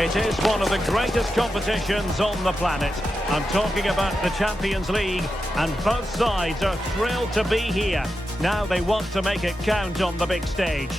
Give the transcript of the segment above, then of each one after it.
It is one of the greatest competitions on the planet. I'm talking about the Champions League, and both sides are thrilled to be here. Now they want to make it count on the big stage.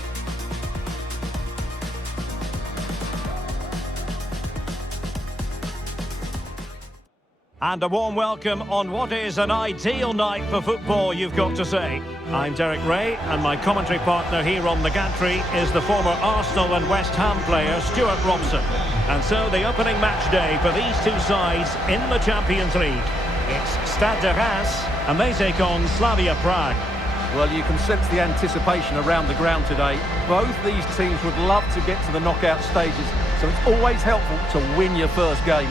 And a warm welcome on what is an ideal night for football, you've got to say. I'm Derek Ray, and my commentary partner here on the gantry is the former Arsenal and West Ham player Stuart Robson. And so the opening match day for these two sides in the Champions League. It's Stade de Reims, and they take on Slavia Prague. Well, you can sense the anticipation around the ground today. Both these teams would love to get to the knockout stages, so it's always helpful to win your first game.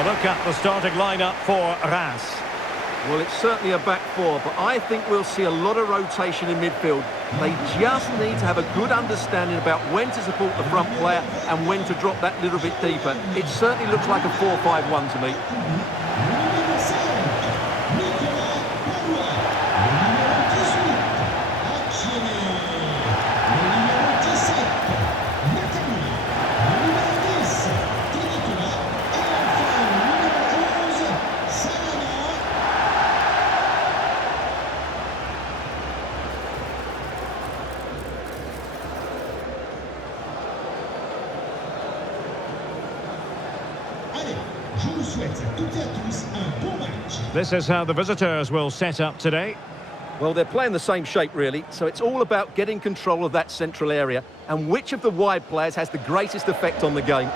Look at the starting lineup for Reims. Well, it's certainly a back four, but I think we'll see a lot of rotation in midfield. They just need to have a good understanding about when to support the front player and when to drop that little bit deeper. It certainly looks like a 4-5-1 to me. This is how the visitors will set up today. Well, they're playing the same shape, really, so it's all about getting control of that central area and which of the wide players has the greatest effect on the game.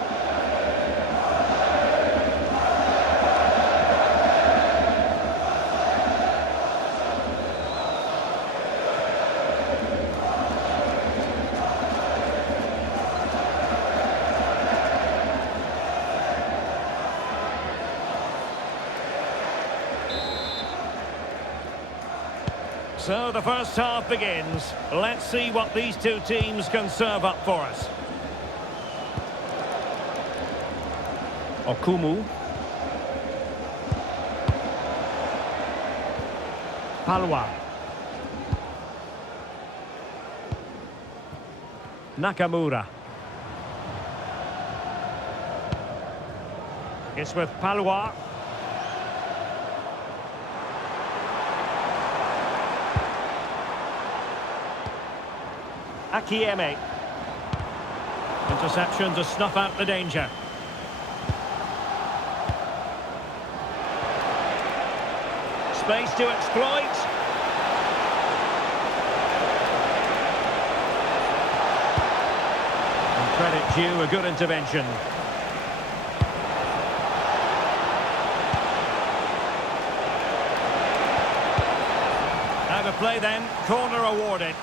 So the first half begins. Let's see what these two teams can serve up for us. Okumu. Palwa. Nakamura. It's with Palwa. Akieme. Interception to snuff out the danger. Space to exploit. And credit due, a good intervention. Out of play then, corner awarded.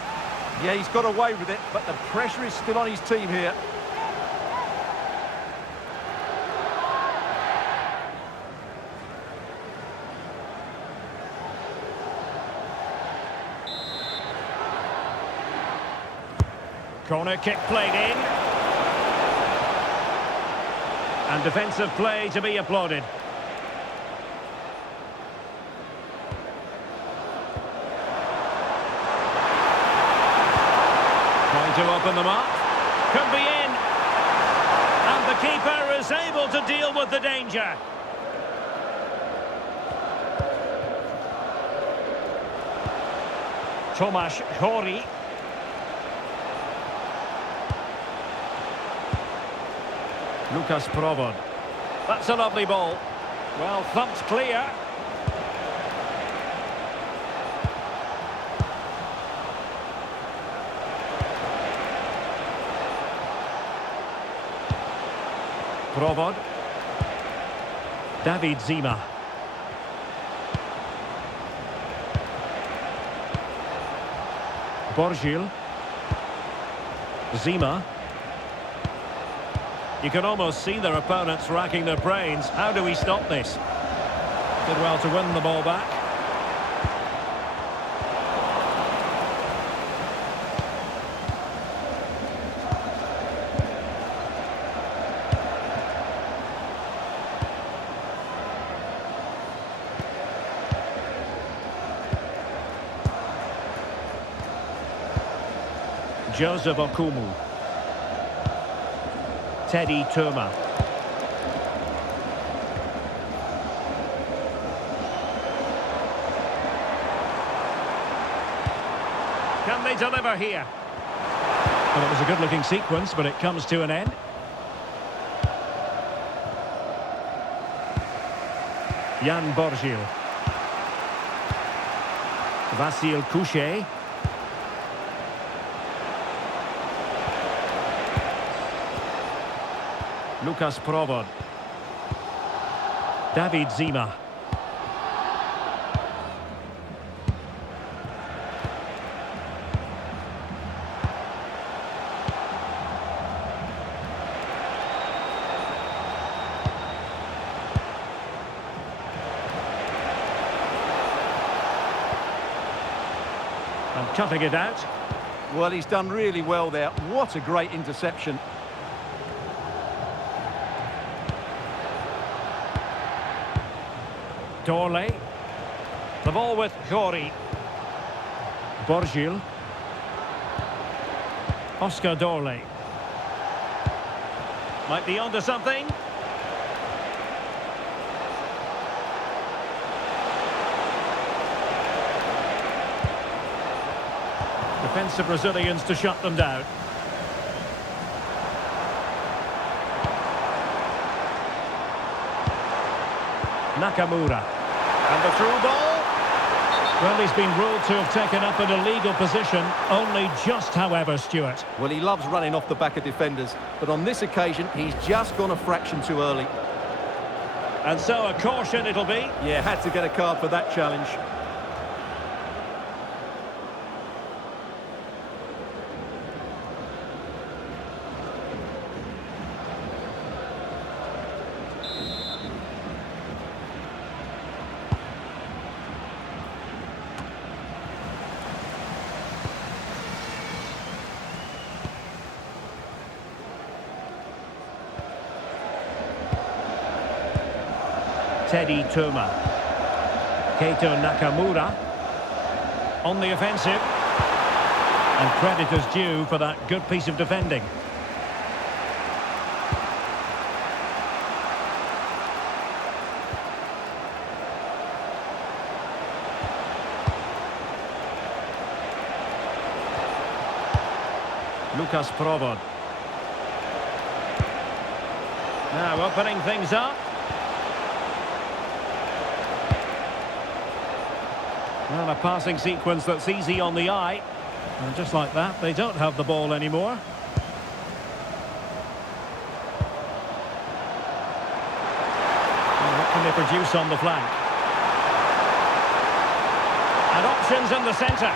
Yeah, he's got away with it, but the pressure is still on his team here. Corner kick played in. And defensive play to be applauded. To open them up, could be in, and the keeper is able to deal with the danger. Tomasz Hori. Lucas Provod. That's a lovely ball. Well thumped clear. Provod. David Zima. Borgil. Zima. You can almost see their opponents racking their brains. How do we stop this? Did well to win the ball back. Joseph Okumu. Teddy Turma. Can they deliver here? Well, it was a good-looking sequence, but it comes to an end. Jan Borgil. Vasil Couchet. Lucas Provod. David Zima. And cutting it out. Well, he's done really well there. What a great interception. Dorley. The ball with Khori. Borgil. Oscar Dorley. Might be onto something. Defensive Brazilians to shut them down. Nakamura. And the through ball. Well, he's been ruled to have taken up an illegal position. Only just, however, Stuart. Well, he loves running off the back of defenders, but on this occasion, he's just gone a fraction too early. And so a caution it'll be. Yeah, had to get a card for that challenge. Teddy Turma. Keito Nakamura on the offensive. And credit is due for that good piece of defending. Lucas Provod. Now opening things up. Well, a passing sequence that's easy on the eye. And just like that, they don't have the ball anymore. Well, what can they produce on the flank? And options in the centre.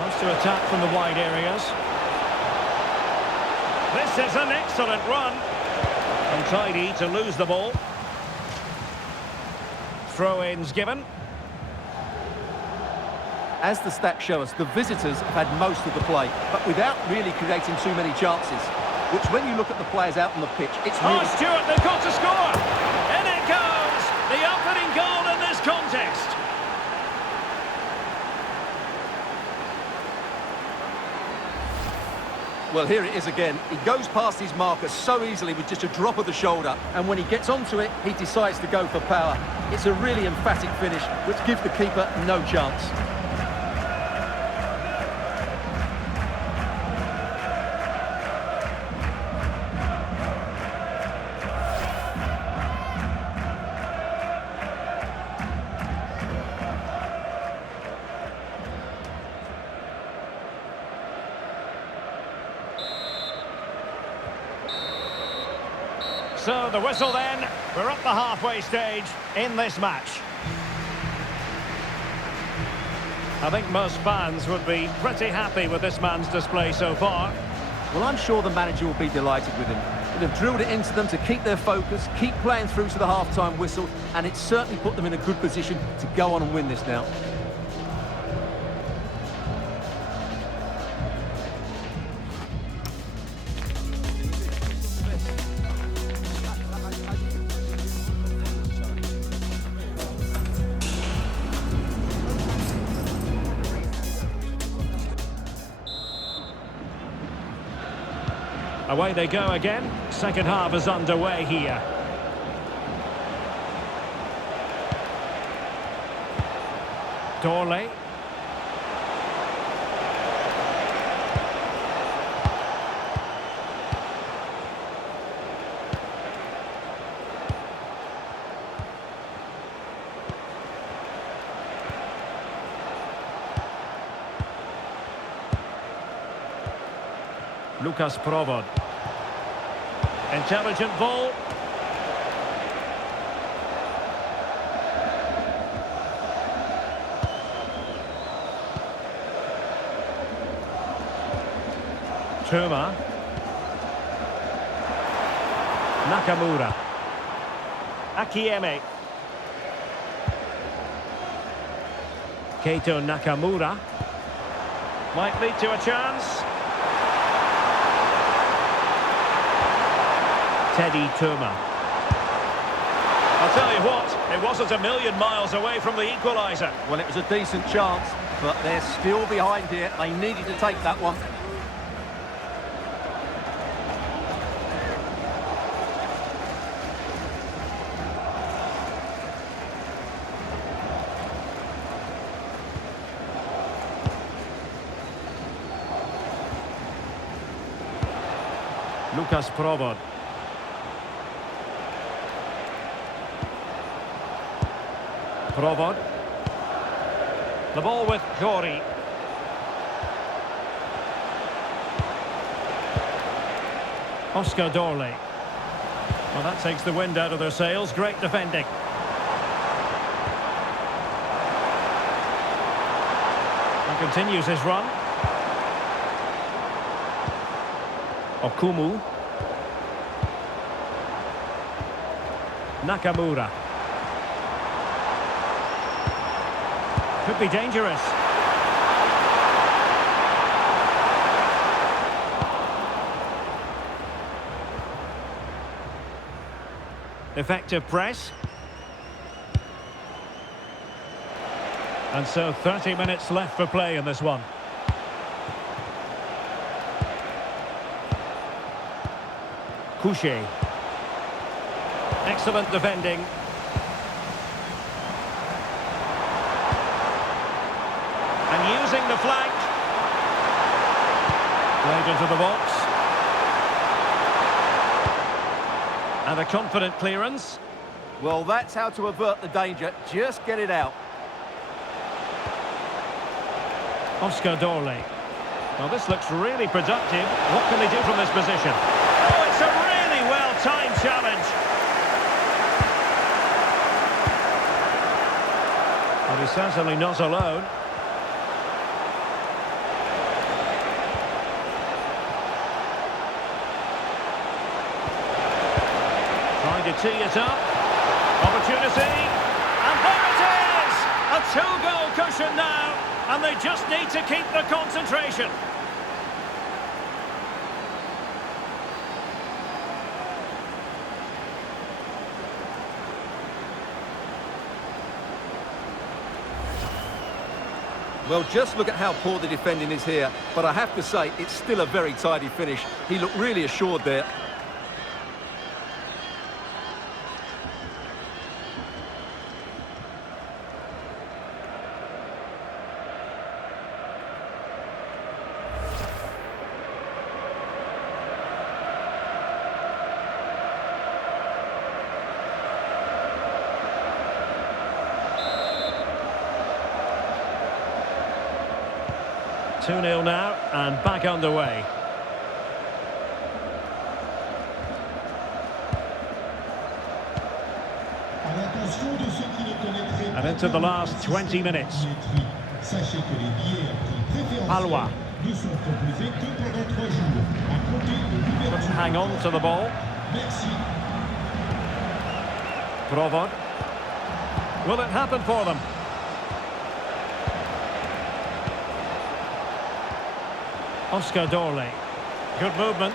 Wants to attack from the wide areas. This is an excellent run. Untidy to lose the ball. Throw-ins given. As the stats show us, the visitors have had most of the play, but without really creating too many chances. Which, when you look at the players out on the pitch, it's really... Oh, Stuart, they've got to score! In it goes! The opening goal in this contest. Well, here it is again. He goes past his marker so easily with just a drop of the shoulder. And when he gets onto it, he decides to go for power. It's a really emphatic finish, which gives the keeper no chance. So the whistle then, we're at the halfway stage in this match. I think most fans would be pretty happy with this man's display so far. Well, I'm sure the manager will be delighted with him. He'll have drilled it into them to keep their focus, keep playing through to the half-time whistle, and it's certainly put them in a good position to go on and win this now. Away they go again. Second half is underway here. Dorley. Lucas Provod. Intelligent ball. Tuma. Nakamura. Akieme. Keito Nakamura. Might lead to a chance. Teddy Tuma. I'll tell you what, it wasn't a million miles away from the equaliser. Well, it was a decent chance, but they're still behind here. They needed to take that one. Lucas Provod. Provod. The ball with Corey. Oscar Dorley. Well, that takes the wind out of their sails. Great defending. And continues his run. Okumu. Nakamura. Could be dangerous. Effective press. And so 30 minutes left for play in this one. Couché. Excellent defending. And using the flank. Played into the box. And a confident clearance. Well, that's how to avert the danger. Just get it out. Oscar Dorley. Well, this looks really productive. What can they do from this position? Oh, it's a really well-timed challenge. But he's certainly not alone. Trying to tee it up. Opportunity. And there it is! A two-goal cushion now. And they just need to keep the concentration. Well, just look at how poor the defending is here. But I have to say, it's still a very tidy finish. He looked really assured there. Two 2-0 now, and back underway. And into the last 20 minutes. Palwa. Couldn't hang on to the ball. Provod. Will it happen for them? Oscar Dorley. Good movement.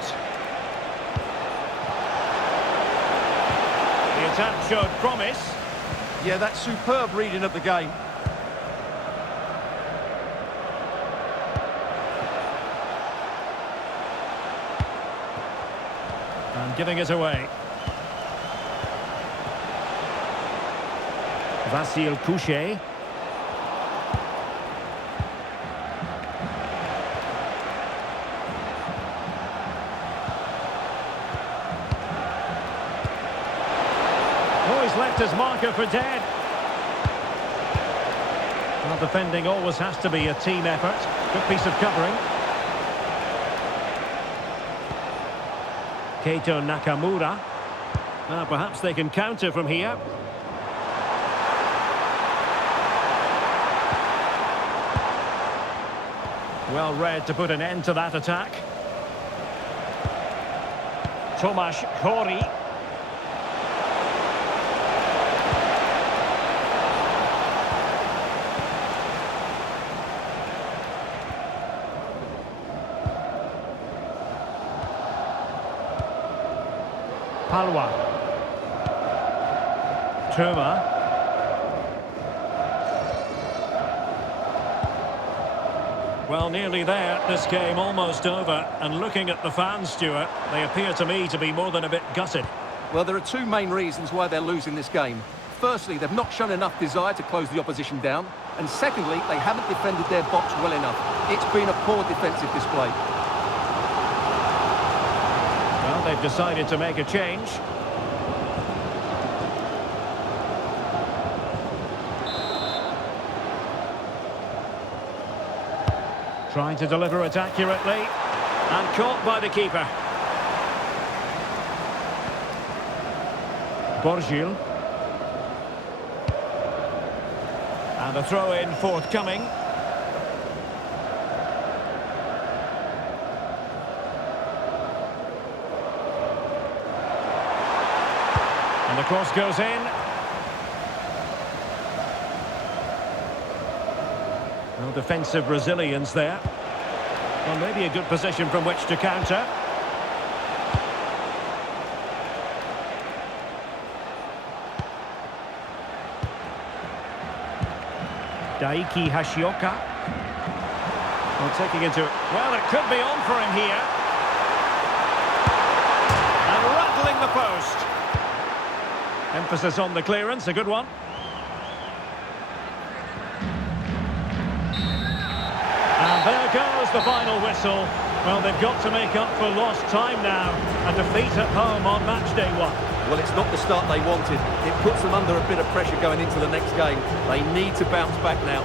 The attack showed promise. Yeah, that's superb reading of the game. And giving it away. Vasil Couchet. Oh, he's left his marker for dead. Well, defending always has to be a team effort. Good piece of covering. Keito Nakamura. Perhaps they can counter from here. Well read to put an end to that attack. Tomasz Chori. Palwa. Tuma. Well, nearly there. This game almost over. And looking at the fans, Stuart, they appear to me to be more than a bit gutted. Well, there are two main reasons why they're losing this game. Firstly, they've not shown enough desire to close the opposition down. And secondly, they haven't defended their box well enough. It's been a poor defensive display. Well, they've decided to make a change. Trying to deliver it accurately. And caught by the keeper. Borgil. And a throw-in forthcoming. And the cross goes in. No defensive resilience there. Well, maybe a good position from which to counter. Daiki Hashioka. Well, taking into it. Well, it could be on for him here. And rattling the post. Emphasis on the clearance, a good one. And there goes the final whistle. Well, they've got to make up for lost time now. A defeat at home on match day one. Well, it's not the start they wanted. It puts them under a bit of pressure going into the next game. They need to bounce back now.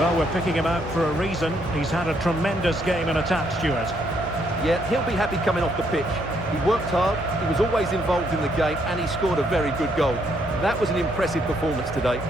Well, we're picking him out for a reason. He's had a tremendous game in attack, Stuart. Yeah, he'll be happy coming off the pitch. He worked hard, he was always involved in the game, and he scored a very good goal. That was an impressive performance today.